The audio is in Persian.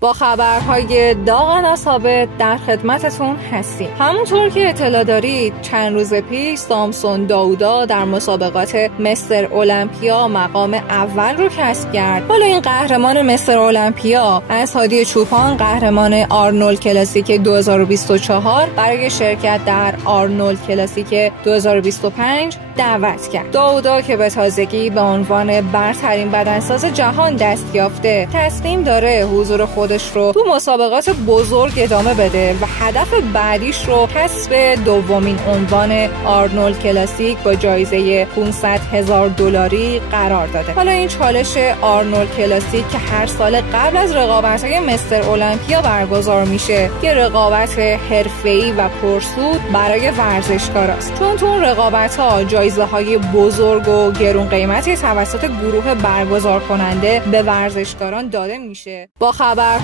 با خبرهای داغ و ثابت در خدمتتون هستیم. همونطور که اطلاع دارید چند روز پیش سامسون داودا در مسابقات مستر المپیا مقام اول رو کسب کرد. حالا این قهرمان مستر المپیا از هادی چوپان قهرمان آرنولد کلاسیک 2024 برای شرکت در آرنولد کلاسیک 2025 دعوت کرد. داودا که به تازگی به عنوان برترین بدنساز جهان دست یافته تصمیم داره حضور خودش رو تو مسابقات بزرگ ادامه بده و هدف بعدیش رو کسب دومین عنوان آرنولد کلاسیک با جایزه $500,000 قرار داده. حالا این چالش آرنولد کلاسیک که هر سال قبل از رقابت‌های مستر المپیا برگزار میشه که رقابت حرفه‌ای و پرسود برای ورزشکاراست، چون تو اون رقابت‌ها جایزه‌های بزرگ و گرون قیمتی توسط گروه برگزار کننده به ورزشکاران داده میشه. با خبرهای